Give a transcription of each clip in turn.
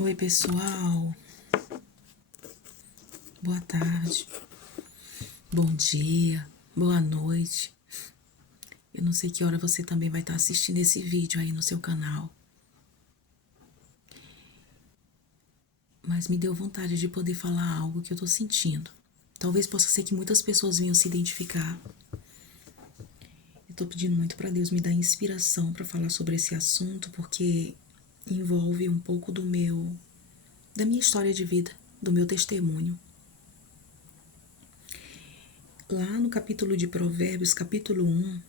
Oi, pessoal. Boa tarde. Bom dia. Boa noite. Eu não sei que hora você também vai estar assistindo esse vídeo aí no seu canal. Mas me deu vontade de poder falar algo que eu tô sentindo. Talvez possa ser que muitas pessoas venham se identificar. Eu tô pedindo muito para Deus me dar inspiração para falar sobre esse assunto, porque envolve um pouco da minha história de vida, do meu testemunho. Lá no capítulo de Provérbios, capítulo 1,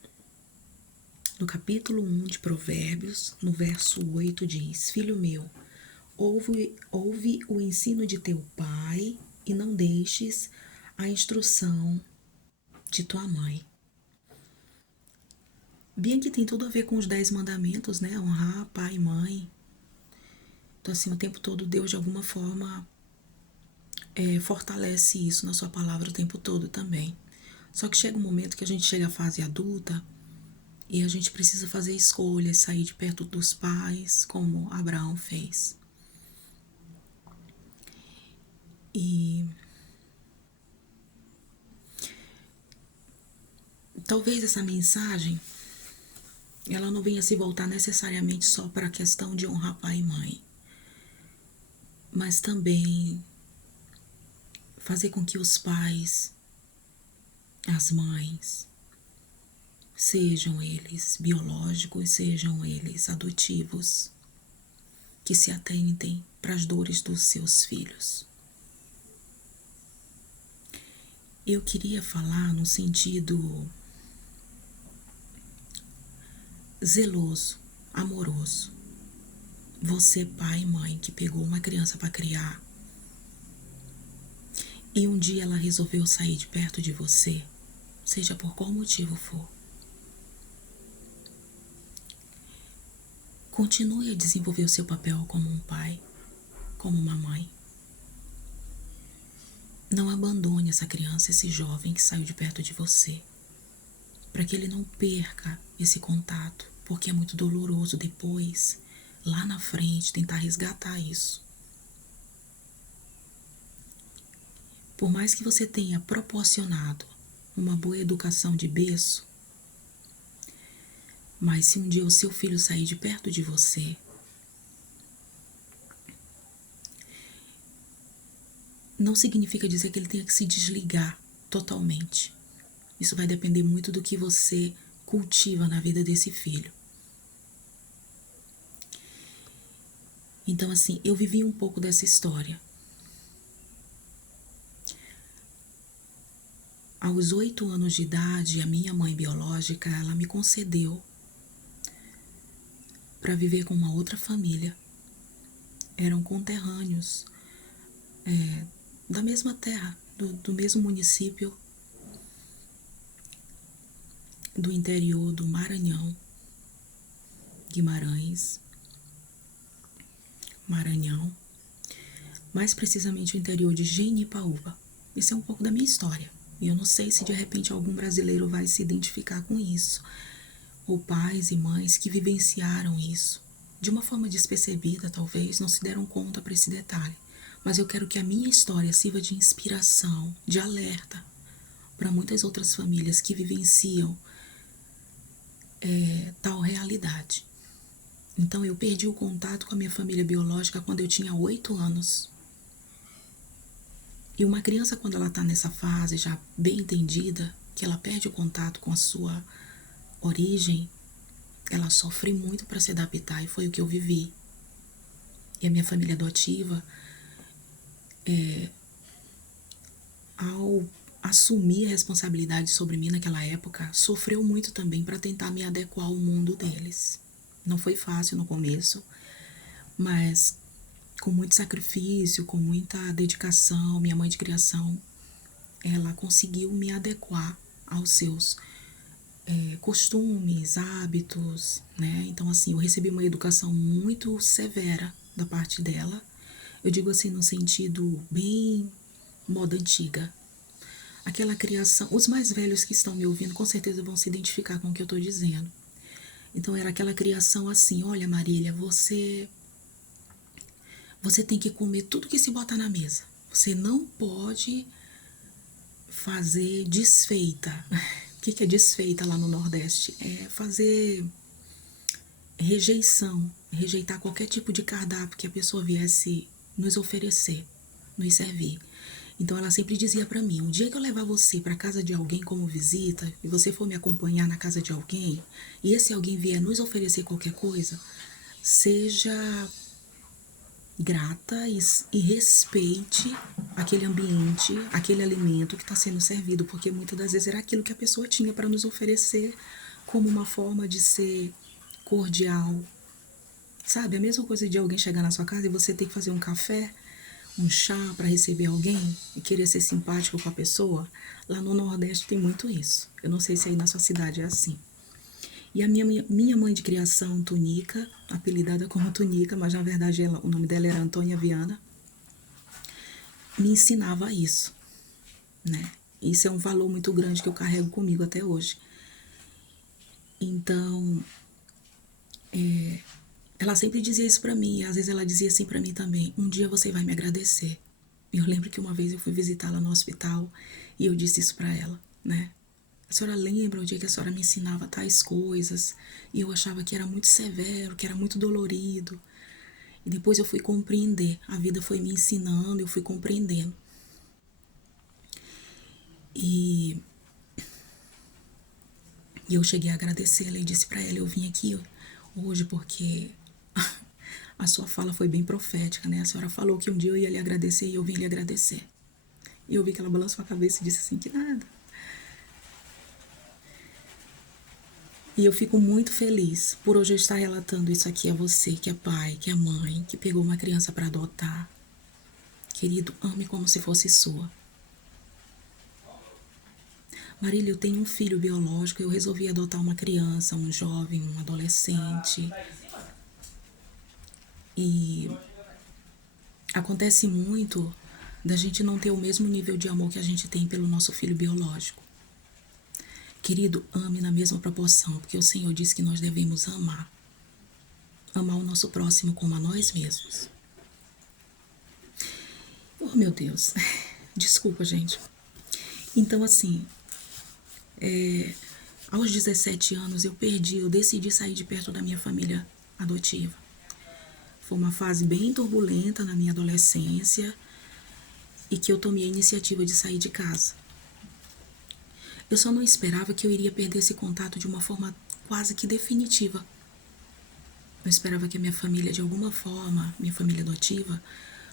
no capítulo 1 de Provérbios, no verso 8 diz: Filho meu, ouve o ensino de teu pai e não deixes a instrução de tua mãe. Bem que tem tudo a ver com os 10 mandamentos, né? Honrar pai e mãe. Então assim, o tempo todo Deus de alguma forma fortalece isso na sua palavra o tempo todo também. Só que chega um momento que a gente chega à fase adulta e a gente precisa fazer escolhas, sair de perto dos pais, como Abraão fez. E talvez essa mensagem ela não venha se voltar necessariamente só para a questão de honrar pai e mãe, mas também fazer com que os pais, as mães, sejam eles biológicos, sejam eles adotivos, que se atentem para as dores dos seus filhos. Eu queria falar no sentido zeloso, amoroso. Você, pai e mãe, que pegou uma criança para criar e um dia ela resolveu sair de perto de você, seja por qual motivo for. Continue a desenvolver o seu papel como um pai, como uma mãe. Não abandone essa criança, esse jovem que saiu de perto de você, para que ele não perca esse contato, porque é muito doloroso depois, lá na frente, tentar resgatar isso. Por mais que você tenha proporcionado uma boa educação de berço, mas se um dia o seu filho sair de perto de você, não significa dizer que ele tenha que se desligar totalmente. Isso vai depender muito do que você cultiva na vida desse filho. Então, assim, eu vivi um pouco dessa história. Aos 8 anos de idade, a minha mãe biológica, ela me concedeu para viver com uma outra família. Eram conterrâneos, da mesma terra, do mesmo município, do interior do Maranhão, Guimarães, Maranhão, mais precisamente o interior de Genipaúba. Isso é um pouco da minha história. E eu não sei se de repente algum brasileiro vai se identificar com isso, ou pais e mães que vivenciaram isso. De uma forma despercebida, talvez, não se deram conta para esse detalhe. Mas eu quero que a minha história sirva de inspiração, de alerta, para muitas outras famílias que vivenciam tal realidade. Então eu perdi o contato com a minha família biológica quando eu tinha 8 anos. E uma criança, quando ela está nessa fase já bem entendida, que ela perde o contato com a sua origem, ela sofre muito para se adaptar, e foi o que eu vivi. E a minha família adotiva, ao assumir a responsabilidade sobre mim naquela época, sofreu muito também para tentar me adequar ao mundo deles. Não foi fácil no começo, mas com muito sacrifício, com muita dedicação, minha mãe de criação, ela conseguiu me adequar aos seus costumes, hábitos, né? Então, assim, eu recebi uma educação muito severa da parte dela. Eu digo assim, no sentido bem moda antiga. Aquela criação, os mais velhos que estão me ouvindo com certeza vão se identificar com o que eu estou dizendo. Então, era aquela criação assim: olha, Marília, Você tem que comer tudo que se bota na mesa. Você não pode fazer desfeita. O que é desfeita lá no Nordeste? É fazer rejeição, rejeitar qualquer tipo de cardápio que a pessoa viesse nos oferecer, nos servir. Então ela sempre dizia para mim, um dia que eu levar você para casa de alguém como visita, e você for me acompanhar na casa de alguém, e esse alguém vier nos oferecer qualquer coisa, seja grata e respeite aquele ambiente, aquele alimento que está sendo servido, porque muitas das vezes era aquilo que a pessoa tinha para nos oferecer como uma forma de ser cordial. Sabe, a mesma coisa de alguém chegar na sua casa e você ter que fazer um café, um chá para receber alguém e querer ser simpático com a pessoa. Lá no Nordeste tem muito isso. Eu não sei se aí na sua cidade é assim. E a minha mãe de criação, Tunica, apelidada como Tunica, mas na verdade o nome dela era Antônia Viana, me ensinava isso, né? Isso é um valor muito grande que eu carrego comigo até hoje. Então, ela sempre dizia isso pra mim, e às vezes ela dizia assim pra mim também, um dia você vai me agradecer. Eu lembro que uma vez eu fui visitá-la no hospital e eu disse isso pra ela, né? A senhora lembra o dia que a senhora me ensinava tais coisas e eu achava que era muito severo, que era muito dolorido. E depois eu fui compreender, a vida foi me ensinando, eu fui compreendendo. E eu cheguei a agradecê-la e disse pra ela, eu vim aqui hoje porque a sua fala foi bem profética, né? A senhora falou que um dia eu ia lhe agradecer e eu vim lhe agradecer. E eu vi que ela balançou a cabeça e disse assim, que nada. E eu fico muito feliz por hoje eu estar relatando isso aqui a você, que é pai, que é mãe, que pegou uma criança para adotar. Querido, ame como se fosse sua. Marília, eu tenho um filho biológico, eu resolvi adotar uma criança, um jovem, um adolescente. E acontece muito da gente não ter o mesmo nível de amor que a gente tem pelo nosso filho biológico. Querido, ame na mesma proporção, porque o Senhor disse que nós devemos amar. Amar o nosso próximo como a nós mesmos. Oh, meu Deus. Desculpa, gente. Então, assim, aos 17 anos eu decidi sair de perto da minha família adotiva. Foi uma fase bem turbulenta na minha adolescência e que eu tomei a iniciativa de sair de casa. Eu só não esperava que eu iria perder esse contato de uma forma quase que definitiva. Eu esperava que a minha família, de alguma forma, minha família adotiva,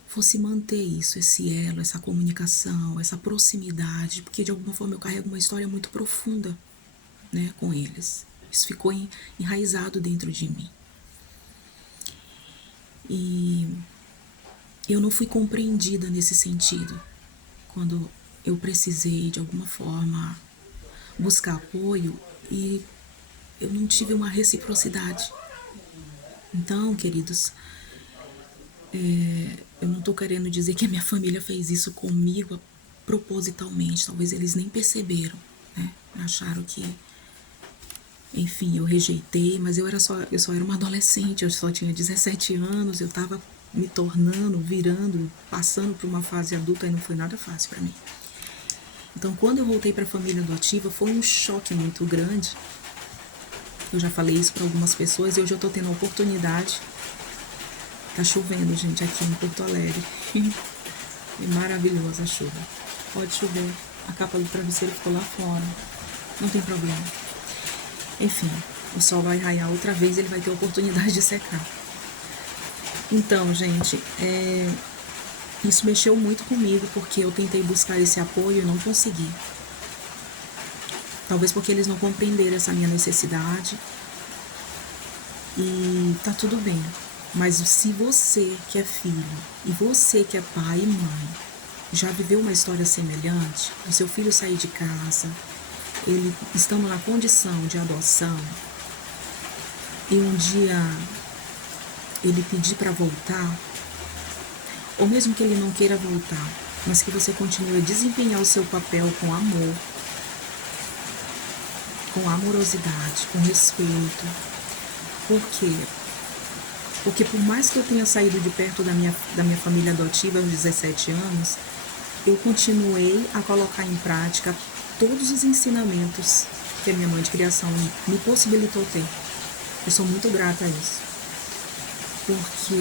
fosse manter isso, esse elo, essa comunicação, essa proximidade, porque de alguma forma eu carrego uma história muito profunda, né, com eles. Isso ficou enraizado dentro de mim. E eu não fui compreendida nesse sentido, quando eu precisei, de alguma forma, buscar apoio e eu não tive uma reciprocidade. Então, queridos, eu não estou querendo dizer que a minha família fez isso comigo propositalmente, talvez eles nem perceberam, né? Acharam que, enfim, eu rejeitei, mas eu só era uma adolescente, eu só tinha 17 anos, eu estava me tornando, virando, passando por uma fase adulta e não foi nada fácil para mim. Então, quando eu voltei para a família adotiva, foi um choque muito grande. Eu já falei isso para algumas pessoas e hoje eu estou tendo a oportunidade. Tá chovendo, gente, aqui em Porto Alegre. É maravilhosa a chuva. Pode chover. A capa do travesseiro ficou lá fora. Não tem problema. Enfim, o sol vai raiar outra vez e ele vai ter a oportunidade de secar. Então, gente, isso mexeu muito comigo, porque eu tentei buscar esse apoio e não consegui. Talvez porque eles não compreenderam essa minha necessidade. E tá tudo bem. Mas se você que é filho e você que é pai e mãe já viveu uma história semelhante, o seu filho sair de casa, ele estando na condição de adoção, e um dia ele pedir para voltar, ou mesmo que ele não queira voltar, mas que você continue a desempenhar o seu papel com amor, com amorosidade, com respeito. Por quê? Porque por mais que eu tenha saído de perto da minha família adotiva aos 17 anos, eu continuei a colocar em prática todos os ensinamentos que a minha mãe de criação me possibilitou ter. Eu sou muito grata a isso, porque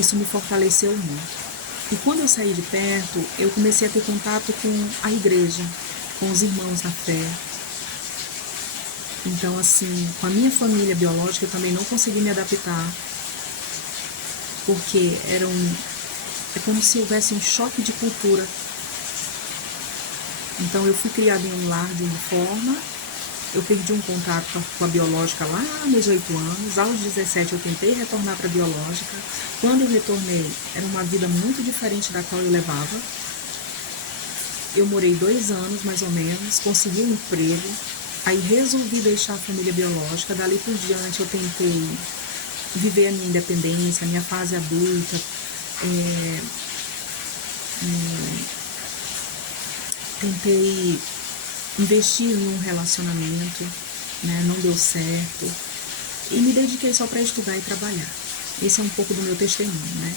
isso me fortaleceu muito. E quando eu saí de perto, eu comecei a ter contato com a igreja, com os irmãos na fé. Então, assim, com a minha família biológica eu também não consegui me adaptar, porque é como se houvesse um choque de cultura. Então eu fui criada em um lar de uma forma, eu perdi um contato com a biológica lá nos 8 anos, aos 17 eu tentei retornar para a biológica. Quando eu retornei, era uma vida muito diferente da qual eu levava. Eu morei 2 anos, mais ou menos, consegui um emprego, aí resolvi deixar a família biológica. Dali por diante eu tentei viver a minha independência, a minha fase adulta, tentei investir em um relacionamento, né? Não deu certo, e me dediquei só para estudar e trabalhar. Esse é um pouco do meu testemunho, né?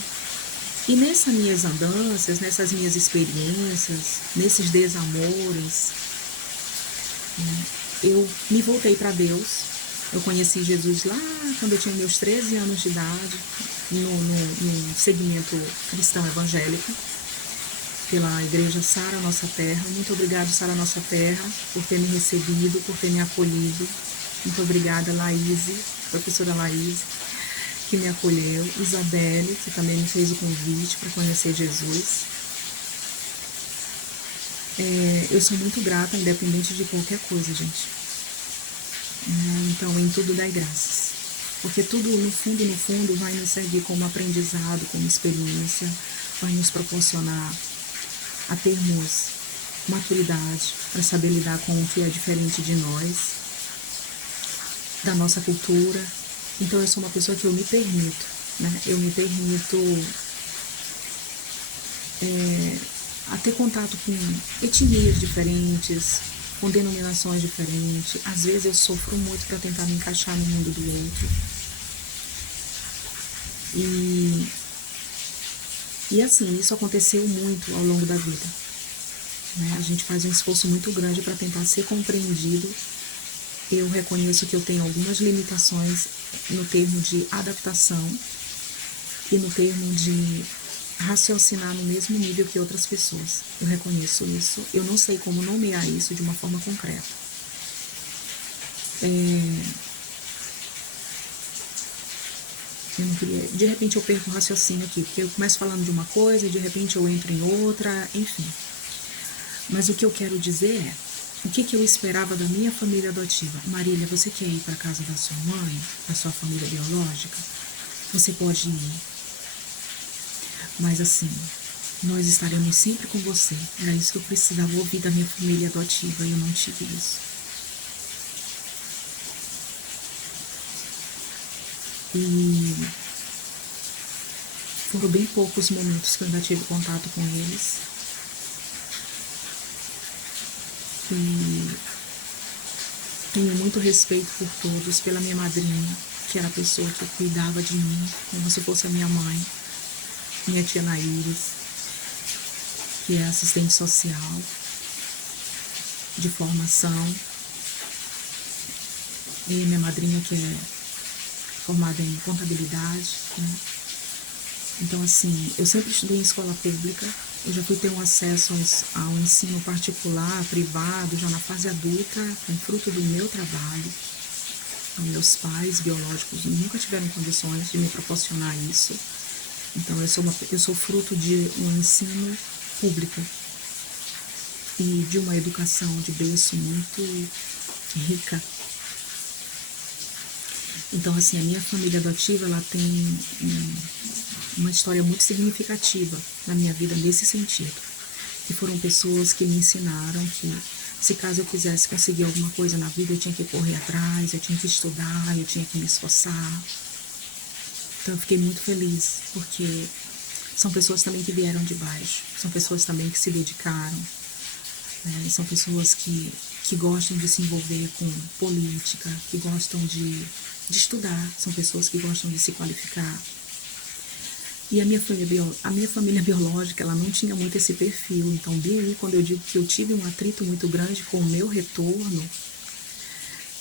E nessas minhas andanças, nessas minhas experiências, nesses desamores, né, eu me voltei para Deus. Eu conheci Jesus lá quando eu tinha meus 13 anos de idade, no segmento cristão evangélico, pela igreja Sara Nossa Terra. Muito obrigada, Sara Nossa Terra, por ter me recebido, por ter me acolhido. Muito obrigada, Laíse, professora Laíse, que me acolheu. Isabelle, que também me fez o convite para conhecer Jesus. Eu sou muito grata, independente de qualquer coisa, gente. Então, em tudo dai graças. Porque tudo, no fundo, vai nos servir como aprendizado, como experiência, vai nos proporcionar a termos maturidade para saber lidar com o que é diferente de nós, da nossa cultura. Então eu sou uma pessoa que eu me permito, né? Eu me permito a ter contato com etnias diferentes, com denominações diferentes. Às vezes eu sofro muito para tentar me encaixar no mundo do outro. E assim, isso aconteceu muito ao longo da vida, né? A gente faz um esforço muito grande para tentar ser compreendido. Eu reconheço que eu tenho algumas limitações no termo de adaptação e no termo de raciocinar no mesmo nível que outras pessoas. Eu reconheço isso. Eu não sei como nomear isso de uma forma concreta. Eu não queria... De repente eu perco o raciocínio aqui, porque eu começo falando de uma coisa e de repente eu entro em outra, enfim. Mas o que eu quero dizer é, o que eu esperava da minha família adotiva? Marília, você quer ir para a casa da sua mãe, da sua família biológica? Você pode ir. Mas assim, nós estaremos sempre com você. Era isso que eu precisava ouvir da minha família adotiva e eu não tive isso. E foram bem poucos momentos que eu ainda tive contato com eles. E tenho muito respeito por todos, pela minha madrinha, que era a pessoa que cuidava de mim, como se fosse a minha mãe, minha tia Naíris, que é assistente social de formação, e minha madrinha, que é formada em contabilidade, né? Então, assim, eu sempre estudei em escola pública, eu já fui ter um acesso ao ensino particular, privado, já na fase adulta, com fruto do meu trabalho. Então, meus pais biológicos nunca tiveram condições de me proporcionar isso. Então, eu sou fruto de um ensino público e de uma educação de berço muito rica. Então, assim, a minha família adotiva, ela tem uma história muito significativa na minha vida nesse sentido. E foram pessoas que me ensinaram que, se caso eu quisesse conseguir alguma coisa na vida, eu tinha que correr atrás, eu tinha que estudar, eu tinha que me esforçar. Então, eu fiquei muito feliz, porque são pessoas também que vieram de baixo, são pessoas também que se dedicaram, né? São pessoas que gostam de se envolver com política, que gostam de de estudar, são pessoas que gostam de se qualificar. E a minha família biológica, ela não tinha muito esse perfil. Então, bem aí, quando eu digo que eu tive um atrito muito grande com o meu retorno,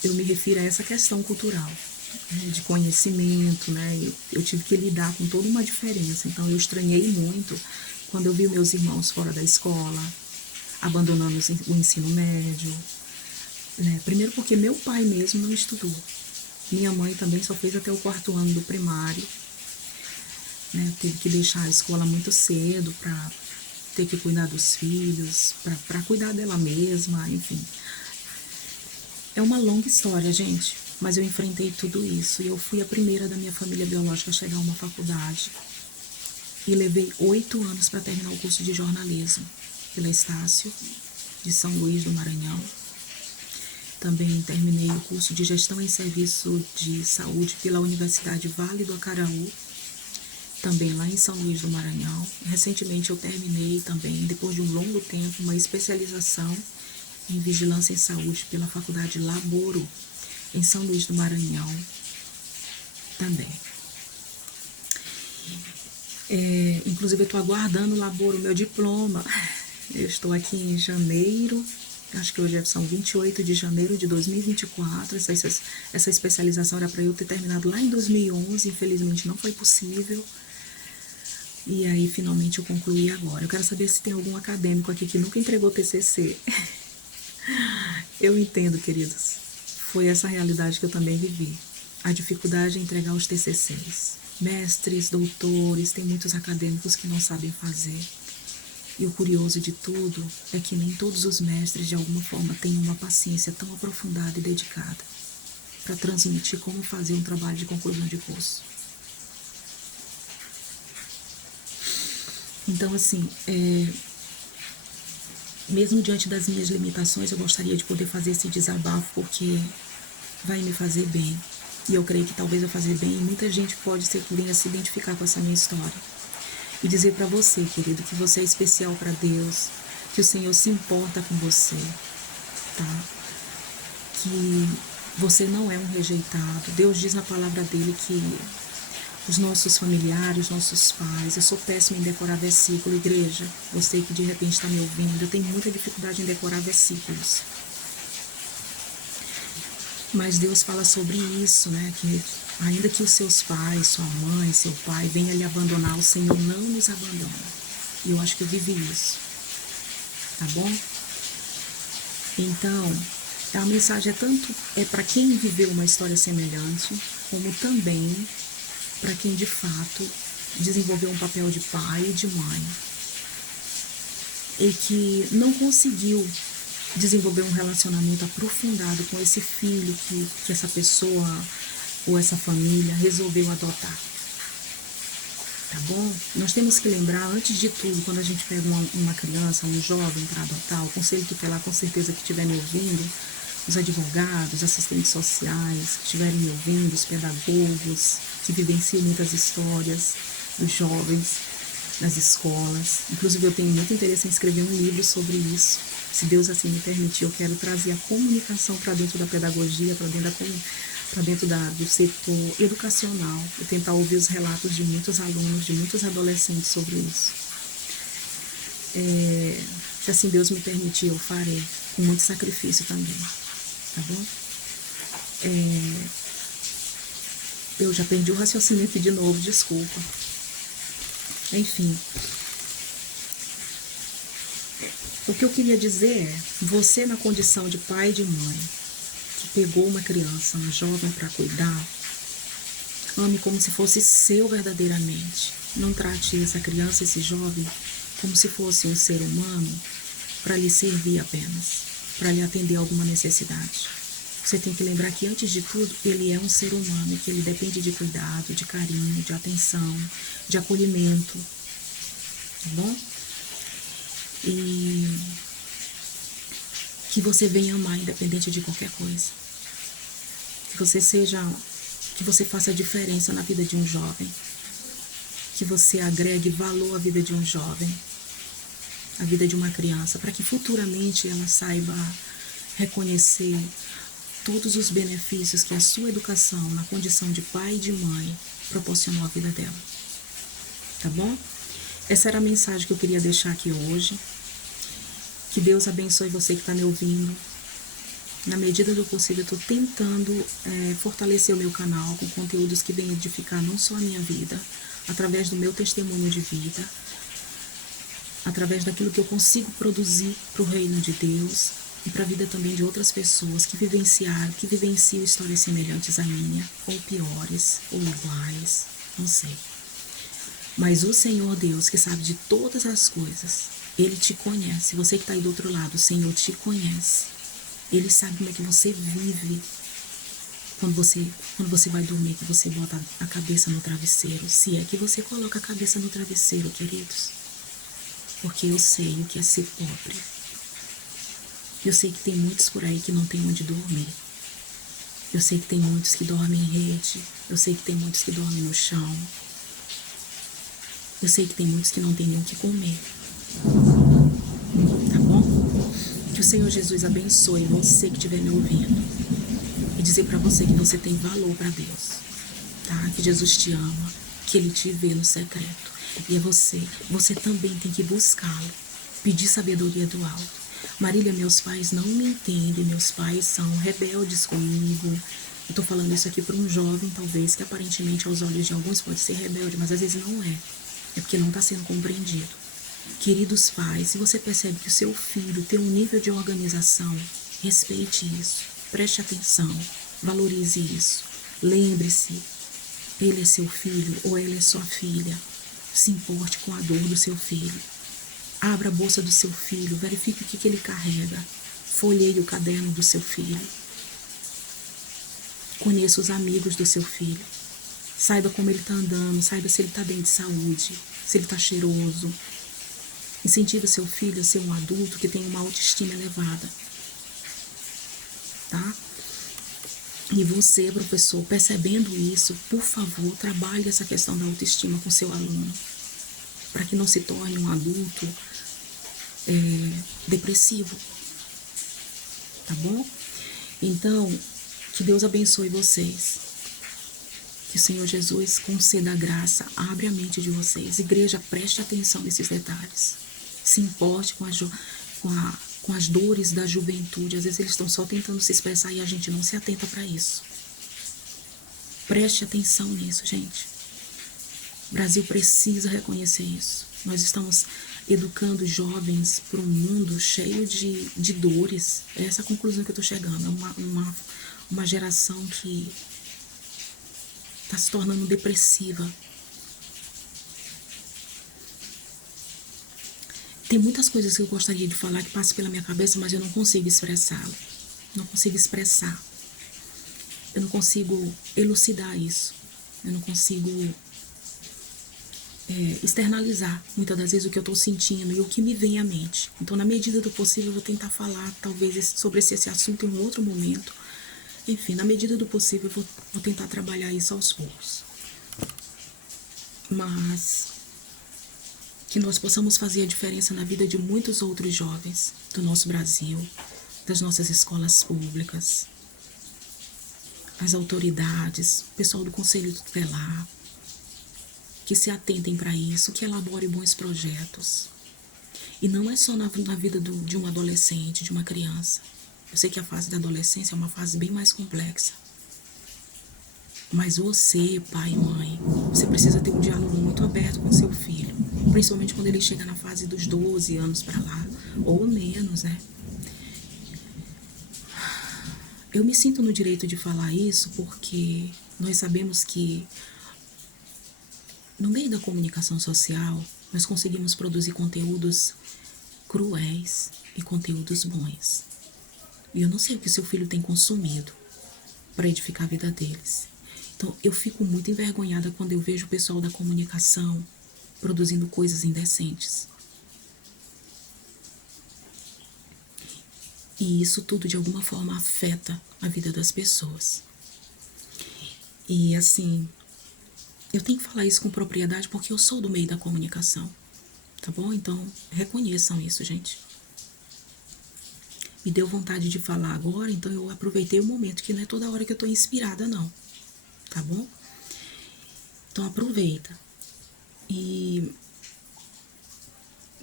eu me refiro a essa questão cultural, né, de conhecimento, né? Eu tive que lidar com toda uma diferença. Então, eu estranhei muito quando eu vi meus irmãos fora da escola, abandonando o ensino médio, né? Primeiro porque meu pai mesmo não estudou. Minha mãe também só fez até o 4º ano do primário, né? Teve que deixar a escola muito cedo para ter que cuidar dos filhos, para cuidar dela mesma, enfim. É uma longa história, gente, mas eu enfrentei tudo isso e eu fui a primeira da minha família biológica a chegar a uma faculdade e levei 8 anos para terminar o curso de jornalismo pela Estácio, de São Luís do Maranhão. Também terminei o curso de gestão em serviço de saúde pela Universidade Vale do Acaraú, também lá em São Luís do Maranhão. Recentemente eu terminei também, depois de um longo tempo, uma especialização em vigilância em saúde pela Faculdade Laboro, em São Luís do Maranhão também. Inclusive eu estou aguardando o Laboro, o meu diploma. Eu estou aqui em janeiro, acho que hoje são 28 de janeiro de 2024, essa especialização era para eu ter terminado lá em 2011, infelizmente não foi possível. E aí, finalmente, eu concluí agora. Eu quero saber se tem algum acadêmico aqui que nunca entregou TCC. Eu entendo, queridos. Foi essa realidade que eu também vivi. A dificuldade em entregar os TCCs. Mestres, doutores, tem muitos acadêmicos que não sabem fazer. E o curioso de tudo é que nem todos os mestres, de alguma forma, têm uma paciência tão aprofundada e dedicada para transmitir como fazer um trabalho de conclusão de curso. Então, assim, mesmo diante das minhas limitações, eu gostaria de poder fazer esse desabafo, porque vai me fazer bem. E eu creio que talvez eu fazer bem, e muita gente pode ser que venha se identificar com essa minha história. E dizer para você, querido, que você é especial para Deus, que o Senhor se importa com você, tá? Que você não é um rejeitado. Deus diz na palavra dele que os nossos familiares, nossos pais. Eu sou péssima em decorar versículo, igreja. Você que de repente está me ouvindo, eu tenho muita dificuldade em decorar versículos. Mas Deus fala sobre isso, né? Que ainda que os seus pais, sua mãe, seu pai venham lhe abandonar, o Senhor não nos abandona. E eu acho que eu vivi isso. Tá bom? Então, a mensagem é para quem viveu uma história semelhante, como também para quem de fato desenvolveu um papel de pai e de mãe e que não conseguiu desenvolver um relacionamento aprofundado com esse filho que essa pessoa ou essa família resolveu adotar. Tá bom? Nós temos que lembrar, antes de tudo, quando a gente pega uma criança, um jovem para adotar, o conselho tutelar, com certeza que estiver me ouvindo, os advogados, assistentes sociais que estiverem me ouvindo, os pedagogos que vivenciam muitas histórias dos jovens nas escolas. Inclusive, eu tenho muito interesse em escrever um livro sobre isso. Se Deus assim me permitir, eu quero trazer a comunicação para dentro da pedagogia, para dentro do setor educacional e tentar ouvir os relatos de muitos alunos, de muitos adolescentes sobre isso. Se assim Deus me permitir, eu farei, com muito sacrifício também. Tá bom? Eu já perdi o raciocínio aqui de novo, desculpa. Enfim. O que eu queria dizer é, você na condição de pai e de mãe, que pegou uma criança, uma jovem para cuidar, ame como se fosse seu verdadeiramente. Não trate essa criança, esse jovem, como se fosse um ser humano para lhe servir apenas, para lhe atender a alguma necessidade. Você tem que lembrar que, antes de tudo, ele é um ser humano, que ele depende de cuidado, de carinho, de atenção, de acolhimento. Tá bom? E que você venha amar independente de qualquer coisa. Que você faça a diferença na vida de um jovem. Que você agregue valor à vida de um jovem, à vida de uma criança, para que futuramente ela saiba reconhecer todos os benefícios que a sua educação na condição de pai e de mãe proporcionou à vida dela. Tá bom? Essa era a mensagem que eu queria deixar aqui hoje. Que Deus abençoe você que está me ouvindo. Na medida do possível, eu estou tentando fortalecer o meu canal com conteúdos que venham edificar não só a minha vida, através do meu testemunho de vida, através daquilo que eu consigo produzir para o reino de Deus e para a vida também de outras pessoas que vivenciam histórias semelhantes à minha, ou piores, ou iguais, não sei. Mas o Senhor Deus, que sabe de todas as coisas, Ele te conhece. Você que está aí do outro lado, o Senhor te conhece. Ele sabe como é que você vive quando você vai dormir, que você bota a cabeça no travesseiro. Se é que você coloca a cabeça no travesseiro, queridos. Porque eu sei o que é ser pobre. Eu sei que tem muitos por aí que não tem onde dormir. Eu sei que tem muitos que dormem em rede. Eu sei que tem muitos que dormem no chão. Eu sei que tem muitos que não têm nem o que comer. Tá bom? Que o Senhor Jesus abençoe você que estiver me ouvindo. E dizer para você que você tem valor para Deus. Tá? Que Jesus te ama. Que Ele te vê no secreto. E é você também tem que buscá-lo. Pedir sabedoria do alto. Marília, meus pais não me entendem. Meus pais são rebeldes comigo. Eu tô falando isso aqui para um jovem, talvez, que aparentemente aos olhos de alguns pode ser rebelde, mas às vezes não é. É porque não está sendo compreendido. Queridos pais, se você percebe que o seu filho tem um nível de organização, respeite isso, preste atenção, valorize isso. Lembre-se, ele é seu filho ou ela é sua filha. Se importe com a dor do seu filho. Abra a bolsa do seu filho, verifique o que ele carrega. Folheie o caderno do seu filho. Conheça os amigos do seu filho. Saiba como ele está andando, saiba se ele está bem de saúde, se ele está cheiroso. Incentive seu filho a ser um adulto que tem uma autoestima elevada. Tá? E você, professor, percebendo isso, por favor, trabalhe essa questão da autoestima com seu aluno. Para que não se torne um adulto depressivo. Tá bom? Então, que Deus abençoe vocês. Que o Senhor Jesus conceda a graça, abre a mente de vocês. Igreja, preste atenção nesses detalhes. Se importe com as dores da juventude. Às vezes eles estão só tentando se expressar e a gente não se atenta para isso. Preste atenção nisso, gente. O Brasil precisa reconhecer isso. Nós estamos educando jovens para um mundo cheio de dores. É essa a conclusão que eu estou chegando. É uma geração que está se tornando depressiva. Tem muitas coisas que eu gostaria de falar que passam pela minha cabeça, mas eu não consigo expressá-la. Não consigo expressar. Eu não consigo elucidar isso. Eu não consigo externalizar, muitas das vezes, o que eu estou sentindo e o que me vem à mente. Então, na medida do possível, eu vou tentar falar, talvez, sobre esse assunto em um outro momento. Enfim, na medida do possível, eu vou tentar trabalhar isso aos poucos. Mas que nós possamos fazer a diferença na vida de muitos outros jovens do nosso Brasil, das nossas escolas públicas, as autoridades, o pessoal do Conselho Tutelar, que se atentem para isso, que elaborem bons projetos. E não é só na vida de um adolescente, de uma criança. Eu sei que a fase da adolescência é uma fase bem mais complexa. Mas você, pai e mãe, você precisa ter um diálogo muito aberto com seu filho. Principalmente quando ele chega na fase dos 12 anos para lá, ou menos, né? Eu me sinto no direito de falar isso porque nós sabemos que no meio da comunicação social, nós conseguimos produzir conteúdos cruéis e conteúdos bons. E eu não sei o que seu filho tem consumido para edificar a vida deles. Então, eu fico muito envergonhada quando eu vejo o pessoal da comunicação produzindo coisas indecentes. E isso tudo, de alguma forma, afeta a vida das pessoas. E, assim, eu tenho que falar isso com propriedade porque eu sou do meio da comunicação. Tá bom? Então, reconheçam isso, gente. Me deu vontade de falar agora, então eu aproveitei o momento, que não é toda hora que eu tô inspirada, não. Tá bom? Então aproveita. E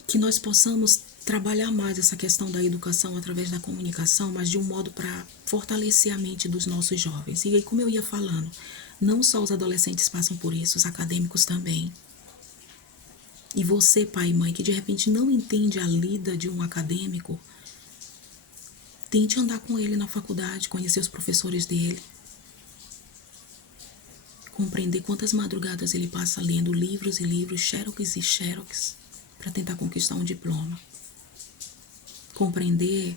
que nós possamos trabalhar mais essa questão da educação através da comunicação, mas de um modo para fortalecer a mente dos nossos jovens. E aí, como eu ia falando, não só os adolescentes passam por isso, os acadêmicos também. E você, pai e mãe, que de repente não entende a lida de um acadêmico, tente andar com ele na faculdade, conhecer os professores dele, compreender quantas madrugadas ele passa lendo livros e livros, xerox e xerox, para tentar conquistar um diploma. Compreender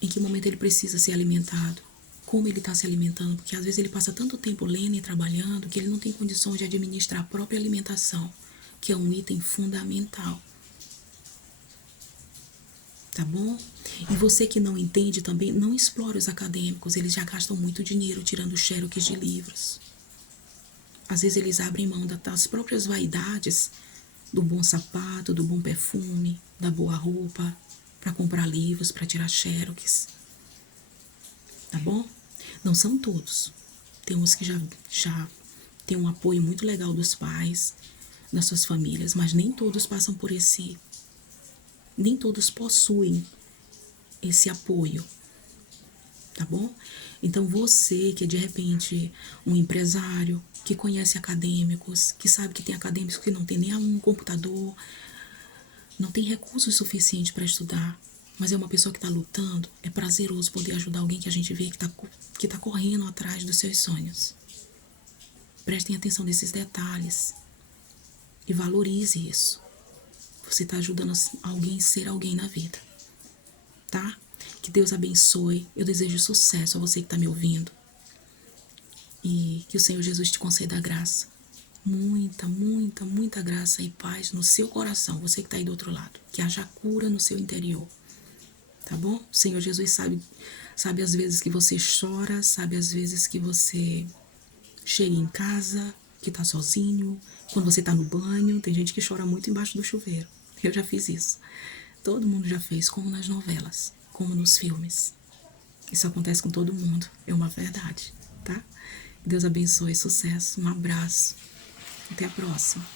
em que momento ele precisa ser alimentado, como ele está se alimentando, porque às vezes ele passa tanto tempo lendo e trabalhando que ele não tem condições de administrar a própria alimentação, que é um item fundamental. Tá bom? E você que não entende também, não explore os acadêmicos, eles já gastam muito dinheiro tirando xerox de livros. Às vezes eles abrem mão das próprias vaidades, do bom sapato, do bom perfume, da boa roupa, para comprar livros, para tirar xerox. Tá bom? Não são todos. Tem uns que já tem um apoio muito legal dos pais, das suas famílias, mas nem todos passam por esse... Nem todos possuem esse apoio. Tá bom? Então você que é de repente um empresário, que conhece acadêmicos, que sabe que tem acadêmicos que não tem nem um computador, não tem recursos suficientes para estudar, mas é uma pessoa que está lutando, é prazeroso poder ajudar alguém que a gente vê que tá correndo atrás dos seus sonhos. Prestem atenção nesses detalhes e valorize isso. Você está ajudando alguém a ser alguém na vida, tá? Que Deus abençoe. Eu desejo sucesso a você que está me ouvindo. E que o Senhor Jesus te conceda graça. Muita, muita, muita graça e paz no seu coração, você que está aí do outro lado. Que haja cura no seu interior. Tá bom? O Senhor Jesus sabe as vezes que você chora, sabe as vezes que você chega em casa, que tá sozinho, quando você tá no banho. Tem gente que chora muito embaixo do chuveiro. Eu já fiz isso. Todo mundo já fez, como nas novelas, como nos filmes. Isso acontece com todo mundo, é uma verdade, tá? Deus abençoe, sucesso, um abraço. Até a próxima.